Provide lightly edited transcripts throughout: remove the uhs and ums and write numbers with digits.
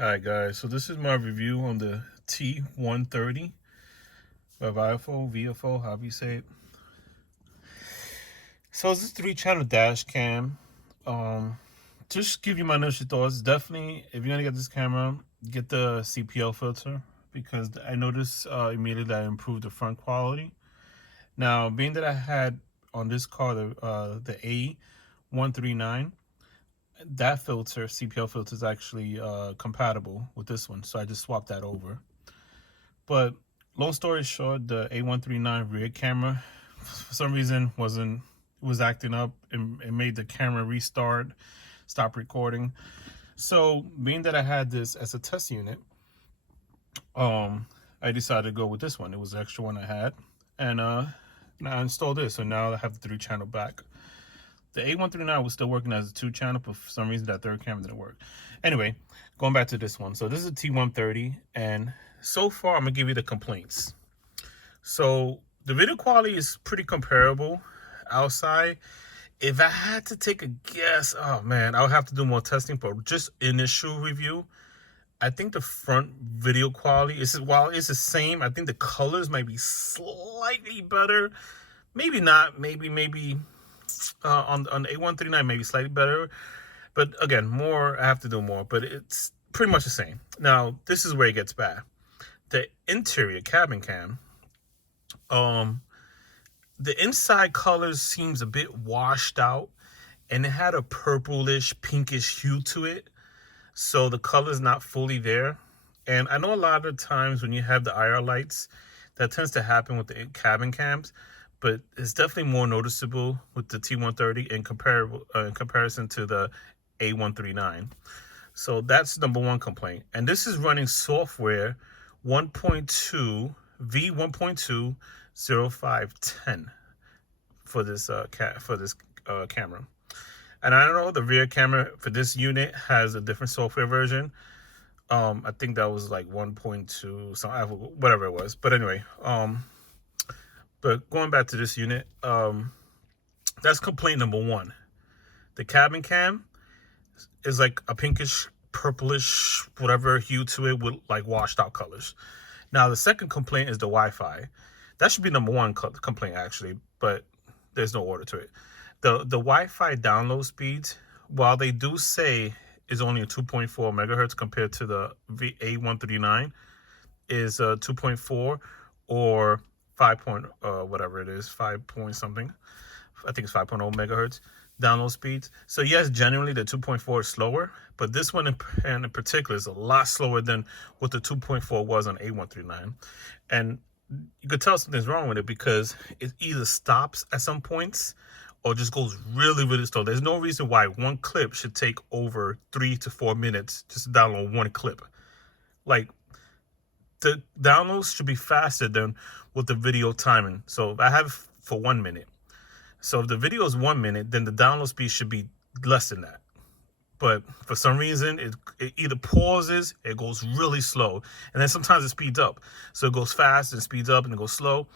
Alright guys, so this is my review on the T130 or VFO, however you say it. So it's this 3-channel dash cam. Just give you my initial thoughts. Definitely, if you're gonna get this camera, get the CPL filter, because I noticed immediately that I improved the front quality. Now, being that I had on this car the A139, that filter, CPL filter, is actually compatible with this one, so I just swapped that over. But long story short, the A139 rear camera for some reason was acting up, and it made the camera stop recording. So being that I had this as a test unit, I decided to go with this one. It was the extra one I had, and now I installed this, so now I have the 3-channel back. The A139 was still working as a 2-channel, but for some reason that third camera didn't work. Anyway, going back to this one. So this is a T130, and so far I'm gonna give you the complaints. So the video quality is pretty comparable outside. If I had to take a guess, oh man, I would have to do more testing, but just initial review, I think the front video quality is, while it's the same, I think the colors might be slightly better. Maybe not, maybe on the A139 maybe slightly better, but again, more, I have to do more, but it's pretty much the same. Now this is where it gets bad. The interior cabin cam, the inside colors seems a bit washed out, and it had a purplish pinkish hue to it, so the color's not fully there. And I know a lot of times when you have the IR lights, that tends to happen with the cabin cams, but it's definitely more noticeable with the T130 in comparison to the A139. So that's number one complaint. And this is running software 1.2 V1.20510 for this camera. And I don't know, the rear camera for this unit has a different software version. I think that was like 1.2, so whatever it was. But anyway, but going back to this unit, that's complaint number one. The cabin cam is like a pinkish, purplish, whatever hue to it with like washed out colors. Now, the second complaint is the Wi-Fi. That should be number one complaint actually, but there's no order to it. The Wi-Fi download speeds, while they do say is only a 2.4 megahertz compared to the A139, is 2.4 or 5 whatever it is, 5 point something. I think it's 5.0 megahertz download speeds. So yes, generally the 2.4 is slower, but this one in particular is a lot slower than what the 2.4 was on A139. And you could tell something's wrong with it because it either stops at some points or just goes really, really slow. There's no reason why one clip should take over 3 to 4 minutes just to download one clip. Like, the downloads should be faster than with the video timing. So I have for 1 minute. So if the video is 1 minute, then the download speed should be less than that. But for some reason, it either pauses, it goes really slow, and then sometimes it speeds up. So it goes fast and speeds up and it goes slow.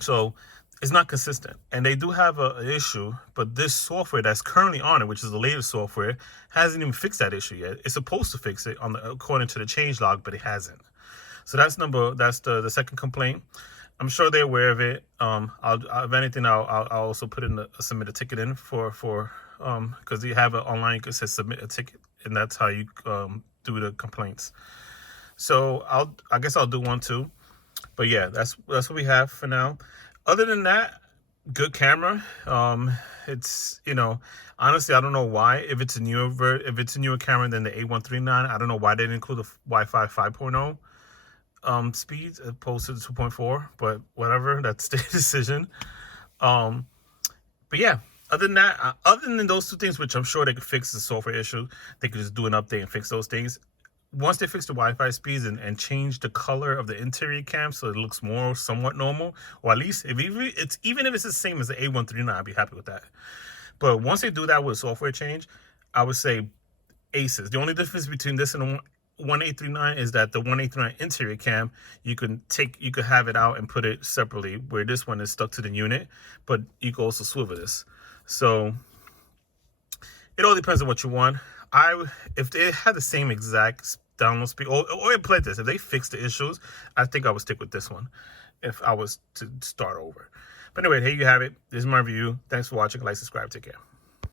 So it's not consistent. And they do have an issue, but this software that's currently on it, which is the latest software, hasn't even fixed that issue yet. It's supposed to fix it according to the changelog, but it hasn't. So that's the second complaint. I'm sure they're aware of it. If anything, I'll also put in submit a ticket in for because you have it online. You can say submit a ticket, and that's how you do the complaints. So I guess I'll do one too. But yeah, that's what we have for now. Other than that, good camera. It's, honestly, I don't know why. If it's a newer camera than the A139, I don't know why they didn't include the Wi-Fi 5.0. Speeds opposed to the 2.4, but whatever, that's their decision. But yeah, other than those two things, which I'm sure they could fix the software issue, they could just do an update and fix those things. Once they fix the Wi-Fi speeds and change the color of the interior cam so it looks more somewhat normal, or at least even if it's the same as the A139, I'd be happy with that. But once they do that with software change, I would say aces. The only difference between this and the 1A39 is that the 1A39 interior cam, you could have it out and put it separately, where this one is stuck to the unit, but you can also swivel this. So it all depends on what you want. if they had the same exact download speed, or play this, if they fixed the issues, I think I would stick with this one if I was to start over. But anyway, here you have it. This is my review. Thanks for watching. Like, subscribe, take care.